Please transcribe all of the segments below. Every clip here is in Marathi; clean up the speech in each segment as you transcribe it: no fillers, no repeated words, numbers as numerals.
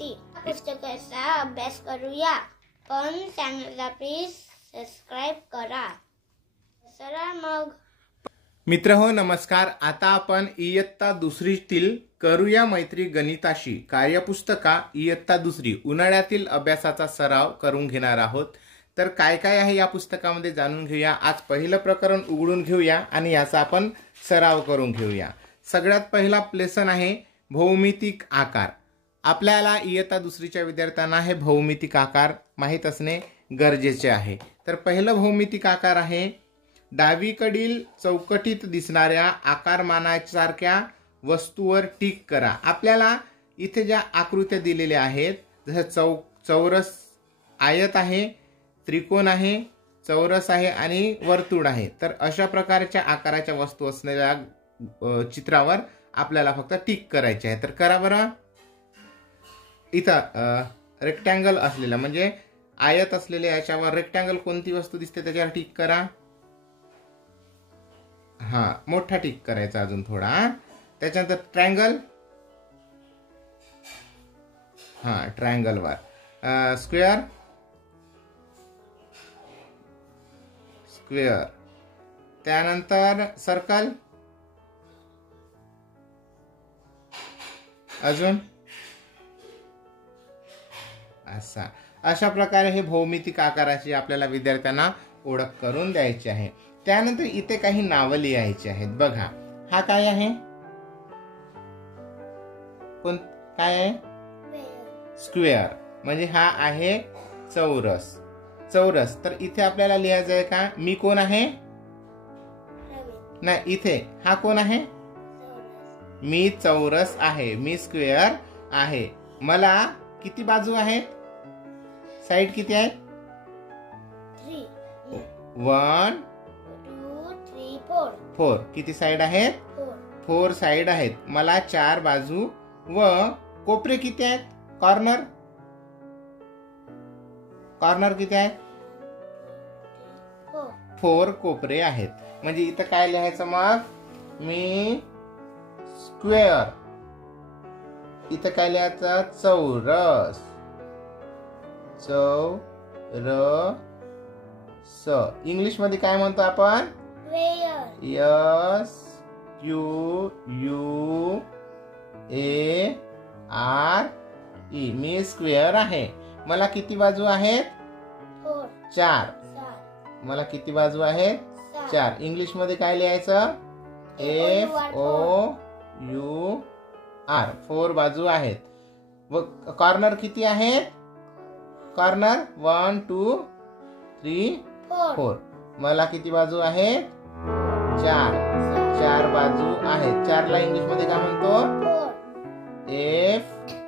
गणिताशी पुस्तकाचा अभ्यास करूया. पण चॅनलला प्लीज सबस्क्राईब करा. चला मग. मित्रहो नमस्कार. आता आपण इयत्ता दुसरीतील करूया मैत्री गणिताशी कार्यपुस्तिका इयत्ता दुसरी उन्हाळ्यातील अभ्यासाचा सराव करून घेणार आहोत. तर काय काय आहे या पुस्तकामध्ये जाणून घेऊया. आज पहिलं प्रकरण उघडून घेऊया आणि याचा आपण सराव करून घेऊया. सगळ्यात पहिला लेसन आहे भौमितिक आकार. आपल्याला इयत्ता दुसरीच्या विद्यार्थ्यांना हे भौमितिक आकार माहीत असणे गरजेचे आहे. तर पहिलं भौमितिक आकार आहे डावीकडील चौकटीत दिसणाऱ्या आकारमानासारख्या वस्तूवर टिक करा. आपल्याला इथे ज्या आकृत्या दिलेल्या आहेत जसं चौरस आयत आहे, त्रिकोण आहे, चौरस आहे आणि वर्तुळ आहे. तर अशा प्रकारच्या आकाराच्या वस्तू असलेल्या चित्रावर आपल्याला फक्त टिक करायचे आहे. तर करा बरं. इथं रेक्टँगल असलेला म्हणजे आयत असलेल्या याच्यावर रेक्टँगल कोणती वस्तू दिसते त्याच्यावर टिक करा. हा मोठा टिक करायचा अजून थोडा. त्याच्यानंतर ट्रायंगल, हा ट्रायंगल वर स्क्वेअर, स्क्वेअर. त्यानंतर सर्कल, अजून अशा प्रकारे हे भौमितिक आकाराची आपल्याला विद्यार्थ्यांना ओळख करून द्यायची आहे. त्यानंतर इथे काही नावं लिहायची आहेत. बघा हा काय आहे, कोण काय आहे, स्क्वेअर म्हणजे हा आहे चौरस. चौरस तर इथे आपल्याला लिहायचं आहे का मी कोण आहे, नाही इथे हा कोण आहे, मी चौरस आहे, मी स्क्वेअर आहे. मला किती बाजू आहेत, साइड किती आहेत, 1 2 3 4. 4. किती साइड आहेत, 4 साइड आहेत. मला 4 बाजू व कोपरे किती आहेत, कॉर्नर, कॉर्नर किती आहेत, 4 कोपरे आहेत. म्हणजे इथं काय लिहायचं मग, मी स्क्वेअर. इथं काय लिहायचं, चौरस, चौरस. इंग्लिश मध्ये काय म्हणतो आपण, SQUARE. मी स्क्वेअर आहे. मला किती बाजू आहेत, 4. मला किती बाजू आहेत, 4. इंग्लिश मध्ये काय लिहायचं, FOUR. 4 बाजू आहेत. व कॉर्नर किती आहेत, कॉर्नर 1 2 3 4. मला किती बाजू आहेत, 4. 4 बाजू आहेत. 4 ला इंग्लिश मध्ये काय म्हणतो,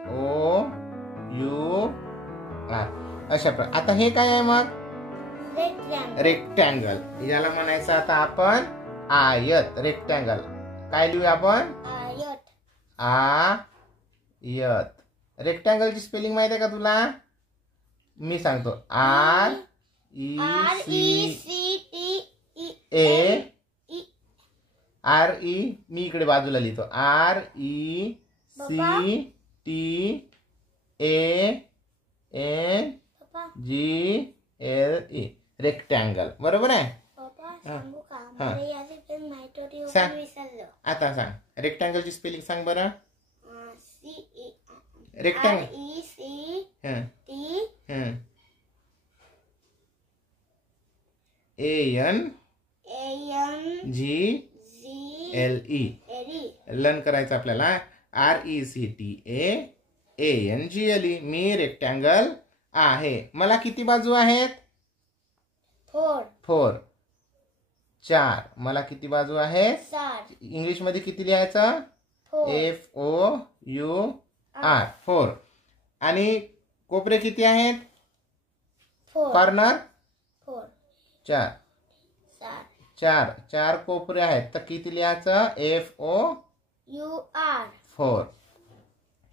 FOUR. अशा प्रकारे. आता हे काय आहे मग, रेक्टँगल. याला म्हणायचं आता आपण आयत. रेक्टँगल काय लिहूया आपण, आयत. रेक्टँगलची स्पेलिंग माहिती आहे का तुला, मी सांगतो, RECTE. मी इकडे बाजूला लिहितो, RECTANGLE. रेक्टँगल बरोबर आहे. आता सांग रेक्टँगलची स्पेलिंग सांग बरं. Rectangle ANGLE. लर्न करायचं आपल्याला, RECTANGLE. मी रेक्टँगल आहे. मला किती बाजू आहेत, 4. 4. मला किती बाजू आहेत, 7. इंग्लिश मध्ये किती लिहायचं, FOUR. 4. आणि कोपरे किती आहेत, कॉर्नर 4. 4 कोपरे आहेत. तर किती लिहायचं, FOUR. 4.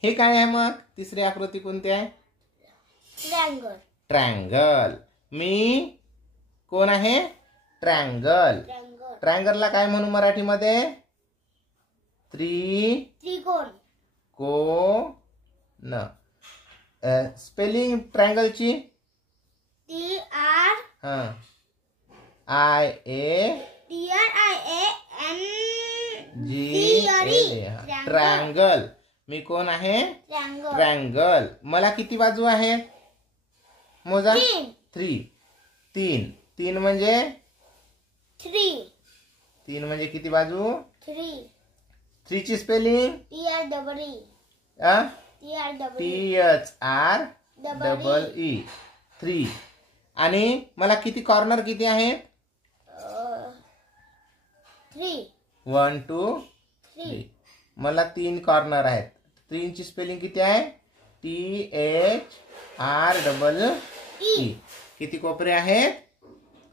हे काय आहे मग, तिसरी आकृती कोणती आहे, ट्रायंगल. ट्रायंगल. मी कोण आहे, ट्रायंगल. ट्रायंगलला काय म्हणू मराठीमध्ये, त्रिकोण. स्पेलिंग ट्रायंगलची TRIAN ट्रायंगल. मी कोण आहे? ट्रायंगल. मला किती बाजू आहेत? मोजा. 3. 3 म्हणजे 3 म्हणजे किती बाजू? 3 ची स्पेलिंग THREE 3. आणि मला किती कॉर्नर किती आहेत? 1 2 3. मला 3 कॉर्नर आहेत. 3 ची स्पेलिंग किती आहे? THREE. किती कोपरे आहेत?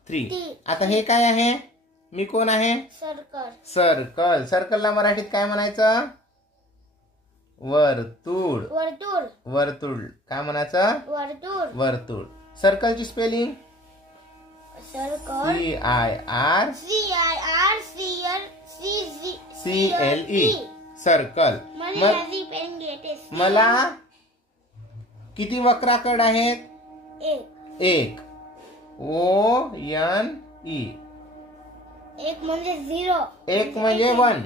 3. आता हे काय आहे? मी कोण आहे? सर्कल. सर्कलला मराठीत काय म्हणायचं? वर्तुळ. काय म्हणायचं? वर्तुळ. सर्कलची स्पेलिंग CIRCLE सर्कल. मला किती वक्राकड आहेत? 1 ONE. 1 म्हणजे 0. 1 म्हणजे 1.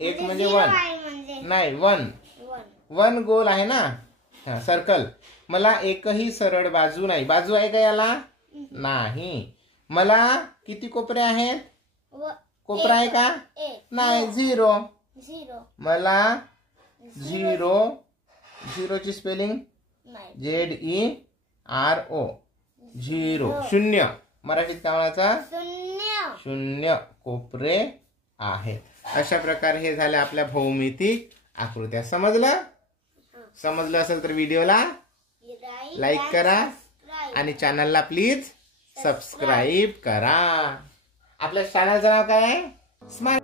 1 म्हणजे 1 नाही 1 गोल आहे ना सर्कल. मला एकही सरळ बाजू नाही. बाजू आहे का याला? नाही. मला किती कोपरे आहेत? कोपरा आहे का? नाही 0. मला 0 ची स्पेलिंग ZERO 0. शून्य. मराठीत काय म्हणायचं? शून्य कोपरे आहेत. अशा प्रकारे हे झाले आपल्या भौमितिक आकृत्या. समजलं असेल तर व्हिडिओला लाईक करा आणि चॅनलला प्लीज सबस्क्राईब करा. आपल्या चॅनलचं नाव काय आहे? स्मार्ट